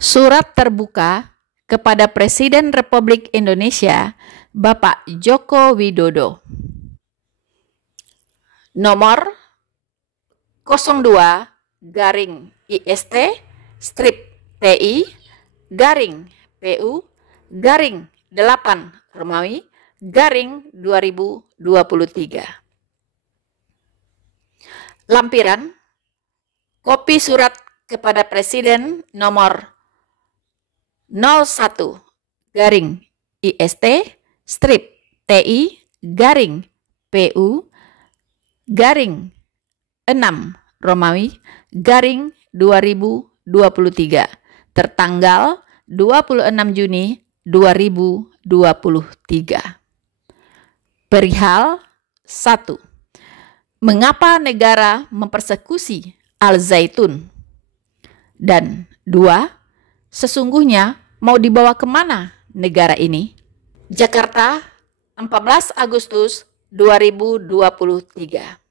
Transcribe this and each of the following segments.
Surat terbuka kepada Presiden Republik Indonesia Bapak Joko Widodo. Nomor 02-IST-TI-8-Romawi-2023. Lampiran kopi surat kepada Presiden nomor 01-IST-TI-6-Romawi-2023 tertanggal 26 Juni 2023. Perihal 1. Mengapa negara mempersekusi Al-Zaitun? Dan 2. Sesungguhnya mau dibawa kemana negara ini? Jakarta, 14 Agustus 2023.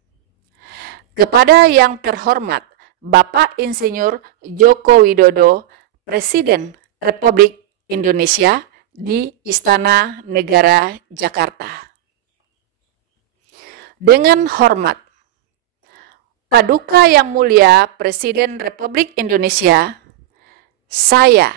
Kepada yang terhormat Bapak Insinyur Joko Widodo, Presiden Republik Indonesia di Istana Negara Jakarta. Dengan hormat, Paduka Yang Mulia Presiden Republik Indonesia, saya,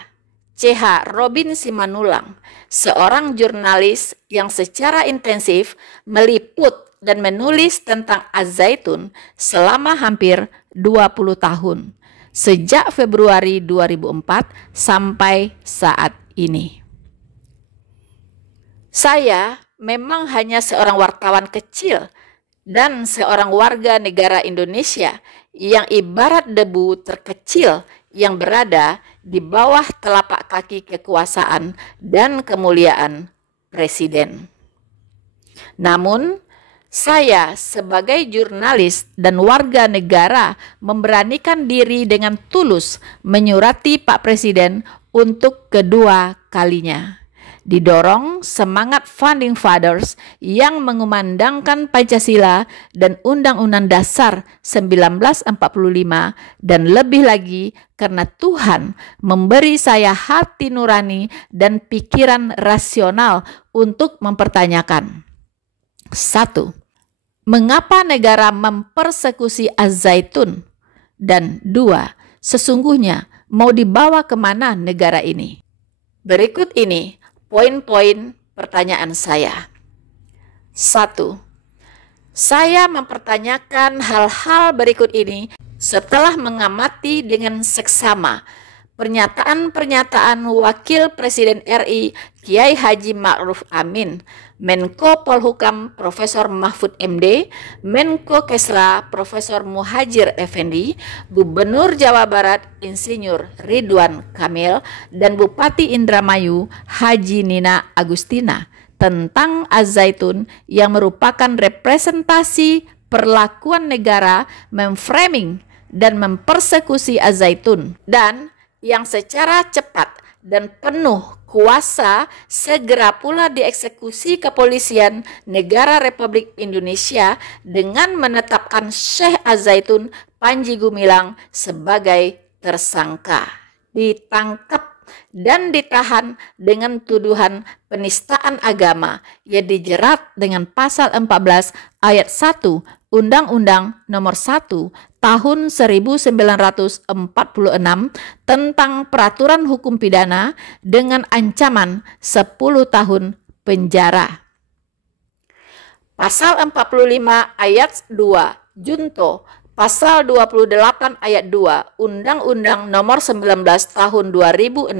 CH Robin Simanulang, seorang jurnalis yang secara intensif meliput dan menulis tentang Az-Zaitun selama hampir 20 tahun, sejak Februari 2004 sampai saat ini. Saya memang hanya seorang wartawan kecil dan seorang warga negara Indonesia yang ibarat debu terkecil yang berada di bawah telapak kaki kekuasaan dan kemuliaan Presiden. Namun, saya sebagai jurnalis dan warga negara memberanikan diri dengan tulus menyurati Pak Presiden untuk kedua kalinya. Didorong semangat Founding Fathers yang mengumandangkan Pancasila dan Undang-Undang Dasar 1945, dan lebih lagi karena Tuhan memberi saya hati nurani dan pikiran rasional untuk mempertanyakan. 1. Mengapa negara mempersekusi Az-Zaitun? Dan 2. Sesungguhnya mau dibawa kemana negara ini? Berikut ini poin-poin pertanyaan saya. 1. Saya mempertanyakan hal-hal berikut ini setelah mengamati dengan seksama pernyataan-pernyataan Wakil Presiden RI Kiai Haji Ma'ruf Amin, Menko Polhukam Profesor Mahfud MD, Menko Kesra Profesor Muhadjir Effendi, Gubernur Jawa Barat Insinyur Ridwan Kamil, dan Bupati Indramayu Haji Nina Agustina tentang Az-Zaitun yang merupakan representasi perlakuan negara memframing dan mempersekusi Az-Zaitun, dan yang secara cepat dan penuh kuasa segera pula dieksekusi kepolisian negara Republik Indonesia dengan menetapkan Syekh Az-Zaitun Panji Gumilang sebagai tersangka, ditangkap dan ditahan dengan tuduhan penistaan agama yang dijerat dengan pasal 14 ayat 1 Undang-Undang Nomor 1 Tahun 1946 tentang Peraturan Hukum Pidana dengan ancaman 10 tahun penjara. Pasal 45 ayat 2 Junto Pasal 28 ayat 2 Undang-Undang Nomor 19 Tahun 2016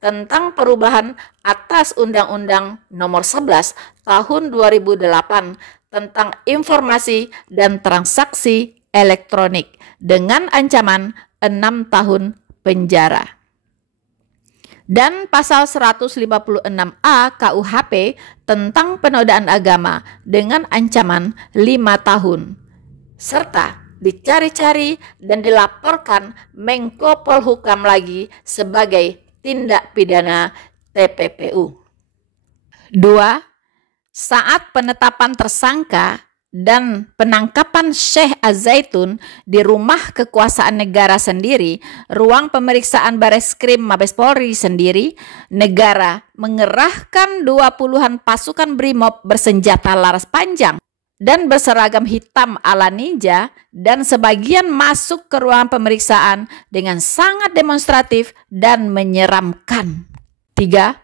tentang perubahan atas Undang-Undang Nomor 11 Tahun 2008 tentang informasi dan transaksi elektronik dengan ancaman 6 tahun penjara. Dan pasal 156A KUHP tentang penodaan agama dengan ancaman 5 tahun. Serta dicari-cari dan dilaporkan Menko Polhukam lagi sebagai tindak pidana TPPU. 2. Saat penetapan tersangka dan penangkapan Syekh Az-Zaitun di rumah kekuasaan negara sendiri, ruang pemeriksaan Bareskrim Mabes Polri sendiri, negara mengerahkan 20-an pasukan BRIMOB bersenjata laras panjang dan berseragam hitam ala ninja, dan sebagian masuk ke ruang pemeriksaan dengan sangat demonstratif dan menyeramkan. 3.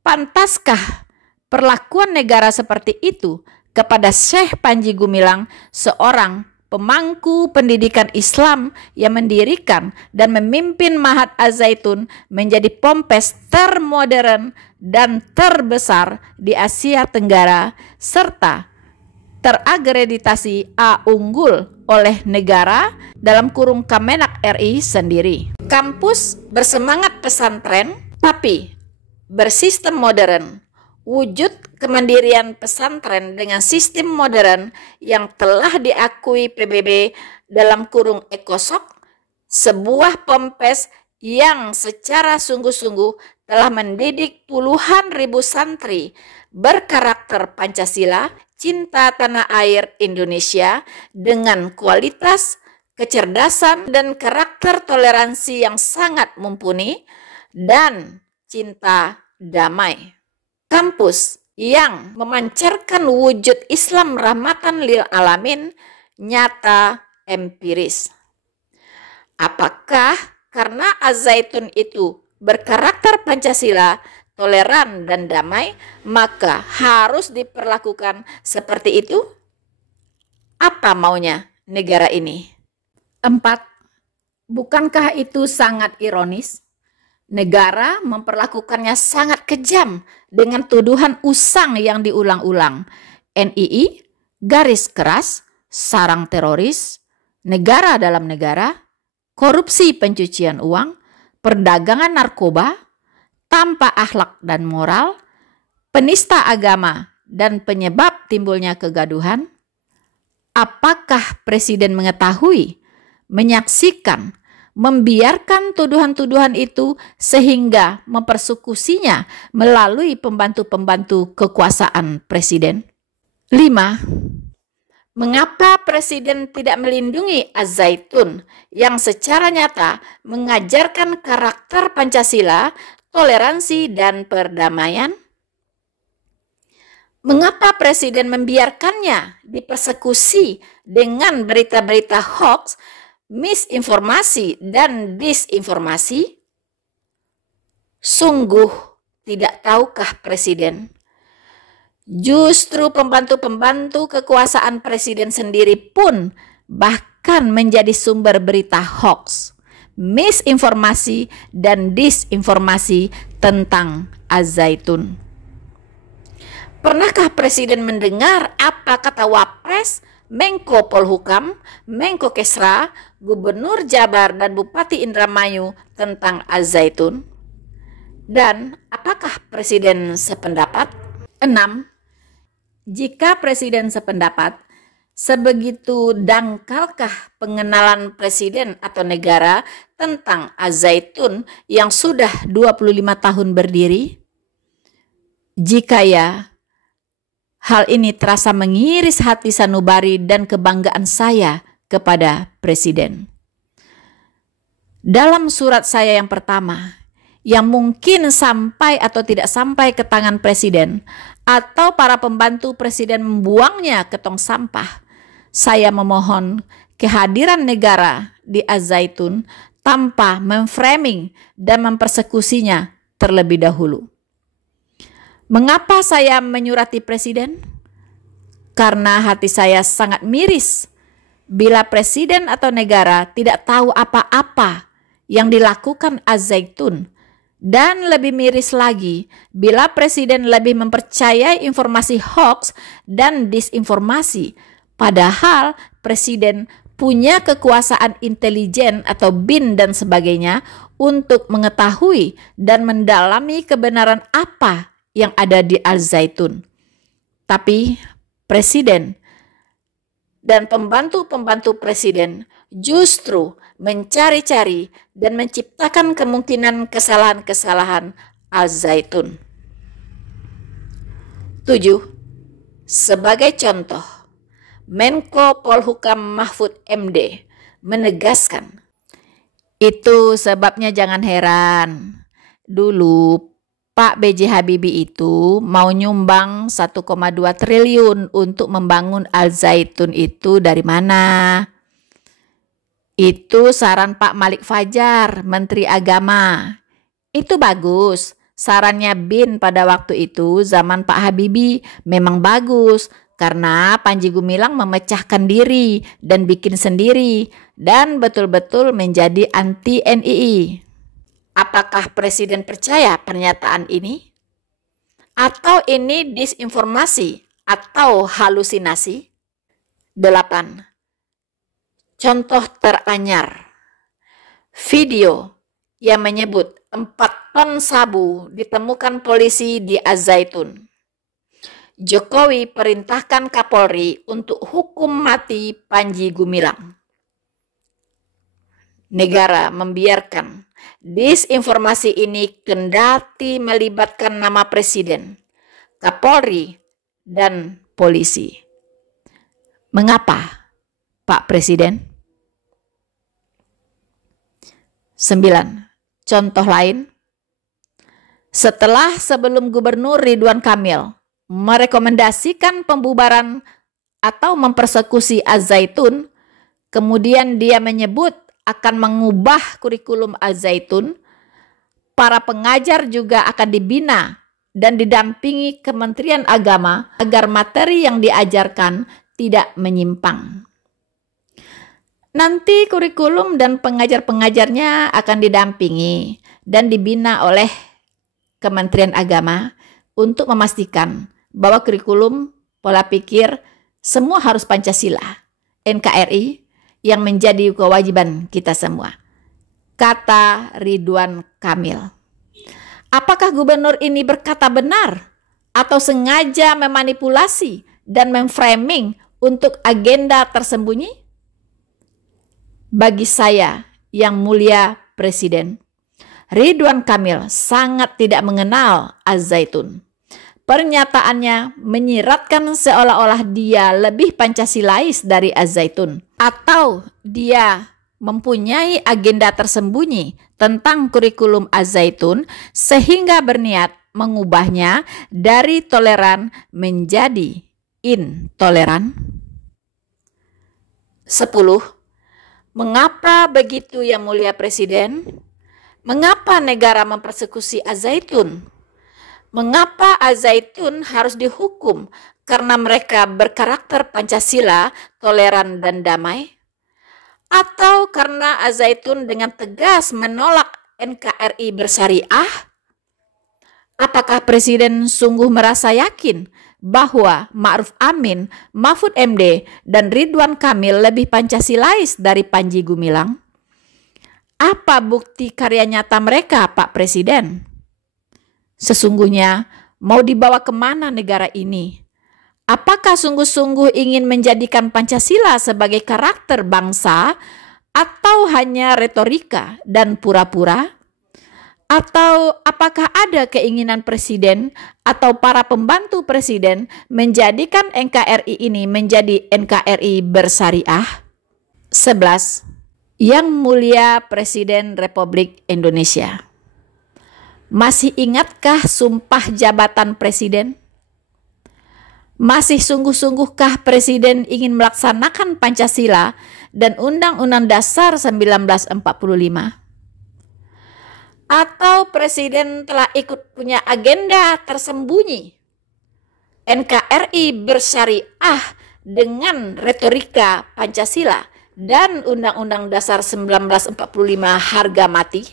Pantaskah perlakuan negara seperti itu kepada Syekh Panji Gumilang, seorang pemangku pendidikan Islam yang mendirikan dan memimpin Mahat Az-Zaitun menjadi pompes termodern dan terbesar di Asia Tenggara, serta terakreditasi A unggul oleh negara dalam kurung Kemenak RI sendiri. Kampus bersemangat pesantren tapi bersistem modern. Wujud kemandirian pesantren dengan sistem modern yang telah diakui PBB dalam kurung Ekosok, sebuah pompes yang secara sungguh-sungguh telah mendidik puluhan ribu santri berkarakter Pancasila, cinta tanah air Indonesia dengan kualitas, kecerdasan, dan karakter toleransi yang sangat mumpuni dan cinta damai. Kampus yang memancarkan wujud Islam rahmatan lil alamin nyata empiris. Apakah karena Az-Zaitun itu berkarakter Pancasila, toleran dan damai, maka harus diperlakukan seperti itu? Apa maunya negara ini? 4. Bukankah itu sangat ironis? Negara memperlakukannya sangat kejam dengan tuduhan usang yang diulang-ulang. NII, garis keras, sarang teroris, negara dalam negara, korupsi pencucian uang, perdagangan narkoba, tanpa akhlak dan moral, penista agama, dan penyebab timbulnya kegaduhan. Apakah Presiden mengetahui, menyaksikan, membiarkan tuduhan-tuduhan itu sehingga mempersekusinya melalui pembantu-pembantu kekuasaan Presiden? 5. Mengapa Presiden tidak melindungi Az-Zaitun yang secara nyata mengajarkan karakter Pancasila, toleransi, dan perdamaian? Mengapa Presiden membiarkannya dipersekusi dengan berita-berita hoax, misinformasi, dan disinformasi? Sungguh tidak tahukah Presiden? Justru pembantu-pembantu kekuasaan Presiden sendiri pun bahkan menjadi sumber berita hoax, misinformasi, dan disinformasi tentang Az-Zaitun. Pernahkah Presiden mendengar apa kata Wapres, Menko Polhukam, Menko Kesra, Gubernur Jabar, dan Bupati Indramayu tentang Az-Zaitun? Dan apakah Presiden sependapat? 6. Jika Presiden sependapat, sebegitu dangkalkah pengenalan Presiden atau negara tentang Az-Zaitun yang sudah 25 tahun berdiri? Jika ya, hal ini terasa mengiris hati sanubari dan kebanggaan saya kepada Presiden. Dalam surat saya yang pertama, yang mungkin sampai atau tidak sampai ke tangan Presiden, atau para pembantu Presiden membuangnya ke tong sampah, saya memohon kehadiran negara di Az-Zaitun tanpa memframing dan mempersekusinya terlebih dahulu. Mengapa saya menyurati Presiden? Karena hati saya sangat miris bila Presiden atau negara tidak tahu apa-apa yang dilakukan Az-Zaitun, dan lebih miris lagi bila Presiden lebih mempercayai informasi hoax dan disinformasi, padahal Presiden punya kekuasaan intelijen atau BIN dan sebagainya untuk mengetahui dan mendalami kebenaran apa yang ada di Az-Zaitun. Tapi Presiden dan pembantu-pembantu Presiden justru mencari-cari dan menciptakan kemungkinan kesalahan-kesalahan Az-Zaitun. 7. Sebagai contoh, Menko Polhukam Mahfud MD menegaskan. Itu sebabnya jangan heran. Dulu Pak B.J. Habibie itu mau nyumbang 1,2 triliun untuk membangun Al Zaitun itu dari mana? Itu saran Pak Malik Fajar, Menteri Agama. Itu bagus. Sarannya BIN pada waktu itu zaman Pak Habibie memang bagus karena Panji Gumilang memecahkan diri dan bikin sendiri dan betul-betul menjadi anti NII. Apakah Presiden percaya pernyataan ini? Atau ini disinformasi atau halusinasi? 8. Contoh teranyar. Video yang menyebut 4 ton sabu ditemukan polisi di Az-Zaitun. Jokowi perintahkan Kapolri untuk hukum mati Panji Gumilang. Negara membiarkan disinformasi ini kendati melibatkan nama Presiden, Kapolri, dan polisi. Mengapa, Pak Presiden? 9. Contoh lain, setelah sebelum Gubernur Ridwan Kamil merekomendasikan pembubaran atau mempersekusi Az-Zaitun, kemudian dia menyebut akan mengubah kurikulum Al-Zaitun, para pengajar juga akan dibina dan didampingi Kementerian Agama agar materi yang diajarkan tidak menyimpang. Nanti kurikulum dan pengajar-pengajarnya akan didampingi dan dibina oleh Kementerian Agama untuk memastikan bahwa kurikulum, pola pikir, semua harus Pancasila, NKRI, yang menjadi kewajiban kita semua. Kata Ridwan Kamil. Apakah gubernur ini berkata benar atau sengaja memanipulasi dan memframing untuk agenda tersembunyi? Bagi saya, yang mulia Presiden, Ridwan Kamil sangat tidak mengenal Az-Zaitun. Pernyataannya menyiratkan seolah-olah dia lebih Pancasilais dari Az-Zaitun, atau dia mempunyai agenda tersembunyi tentang kurikulum Az-Zaitun sehingga berniat mengubahnya dari toleran menjadi intoleran. 10. Mengapa begitu, yang mulia Presiden? Mengapa negara mempersekusi Az-Zaitun? Mengapa Az-Zaitun harus dihukum karena mereka berkarakter Pancasila, toleran, dan damai? Atau karena Az-Zaitun dengan tegas menolak NKRI bersyariah? Apakah Presiden sungguh merasa yakin bahwa Ma'ruf Amin, Mahfud MD, dan Ridwan Kamil lebih Pancasilais dari Panji Gumilang? Apa bukti karya nyata mereka, Pak Presiden? Sesungguhnya mau dibawa kemana negara ini? Apakah sungguh-sungguh ingin menjadikan Pancasila sebagai karakter bangsa atau hanya retorika dan pura-pura? Atau apakah ada keinginan Presiden atau para pembantu Presiden menjadikan NKRI ini menjadi NKRI bersyariah? 11. Yang mulia Presiden Republik Indonesia, masih ingatkah sumpah jabatan Presiden? Masih sungguh-sungguhkah Presiden ingin melaksanakan Pancasila dan Undang-Undang Dasar 1945? Atau Presiden telah ikut punya agenda tersembunyi NKRI bersyariah dengan retorika Pancasila dan Undang-Undang Dasar 1945 harga mati?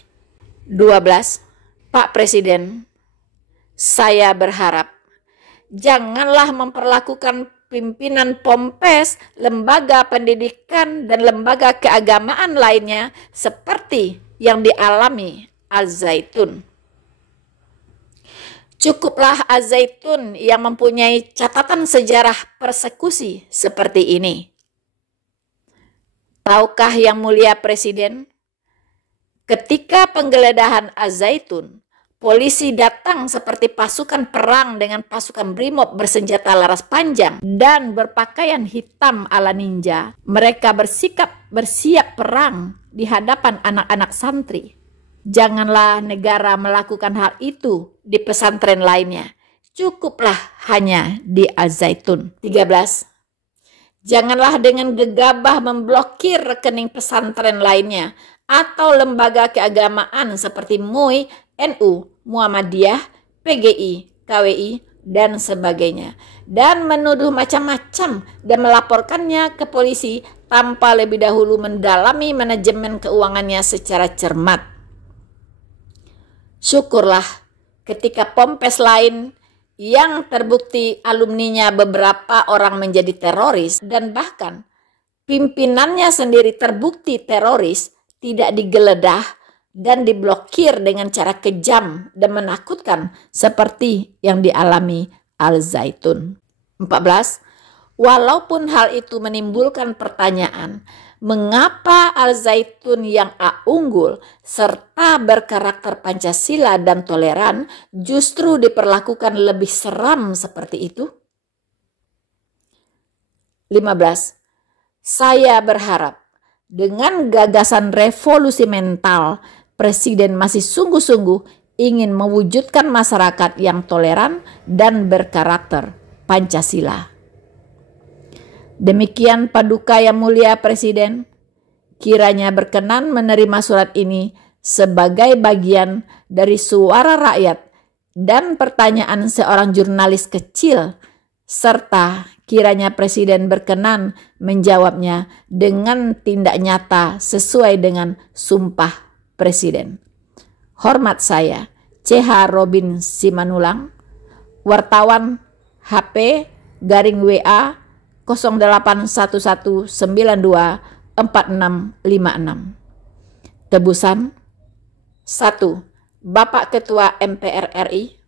12. Pak Presiden, saya berharap janganlah memperlakukan pimpinan Pompes, lembaga pendidikan, dan lembaga keagamaan lainnya seperti yang dialami Az-Zaitun. Cukuplah Az-Zaitun yang mempunyai catatan sejarah persekusi seperti ini. Tahukah yang mulia Presiden, ketika penggeledahan Az-Zaitun, Polisi datang seperti pasukan perang dengan pasukan brimob bersenjata laras panjang dan berpakaian hitam ala ninja. Mereka bersiap perang di hadapan anak-anak santri. Janganlah negara melakukan hal itu di pesantren lainnya. Cukuplah hanya di Al-Zaitun. 13. Janganlah dengan gegabah memblokir rekening pesantren lainnya atau lembaga keagamaan seperti MUI, NU, Muhammadiyah, PGI, KWI, dan sebagainya, dan menuduh macam-macam dan melaporkannya ke polisi tanpa lebih dahulu mendalami manajemen keuangannya secara cermat. Syukurlah ketika Pompes lain yang terbukti alumninya beberapa orang menjadi teroris dan bahkan pimpinannya sendiri terbukti teroris tidak digeledah dan diblokir dengan cara kejam dan menakutkan seperti yang dialami Al-Zaitun. 14. Walaupun hal itu menimbulkan pertanyaan, mengapa Al-Zaitun yang unggul serta berkarakter Pancasila dan toleran justru diperlakukan lebih seram seperti itu? 15. Saya berharap dengan gagasan revolusi mental, Presiden masih sungguh-sungguh ingin mewujudkan masyarakat yang toleran dan berkarakter Pancasila. Demikian Paduka Yang Mulia Presiden, kiranya berkenan menerima surat ini sebagai bagian dari suara rakyat dan pertanyaan seorang jurnalis kecil, serta kiranya Presiden berkenan menjawabnya dengan tindak nyata sesuai dengan sumpah Presiden. Hormat saya, CH Robin Simanulang, wartawan HP garing WA 0811924656. Tebusan 1. Bapak Ketua MPR RI.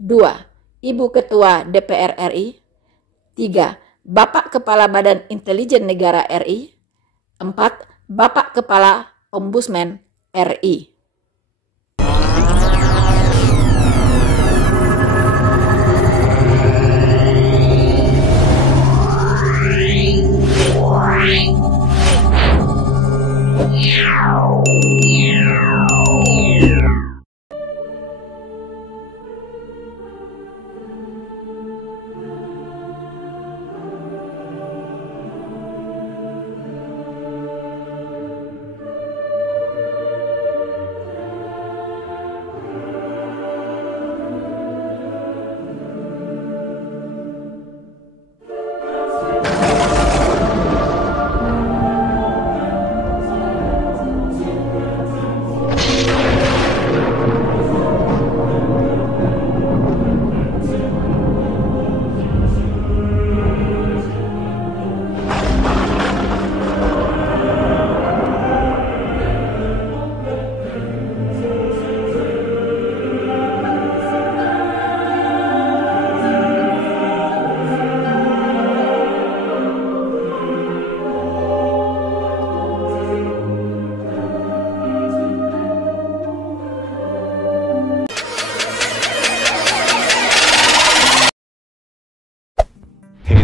2. Ibu Ketua DPR RI. 3. Bapak Kepala Badan Intelijen Negara RI. 4. Bapak Kepala Ombudsman RI.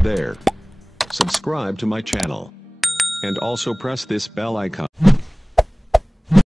There. Subscribe to my channel. And also press this bell icon.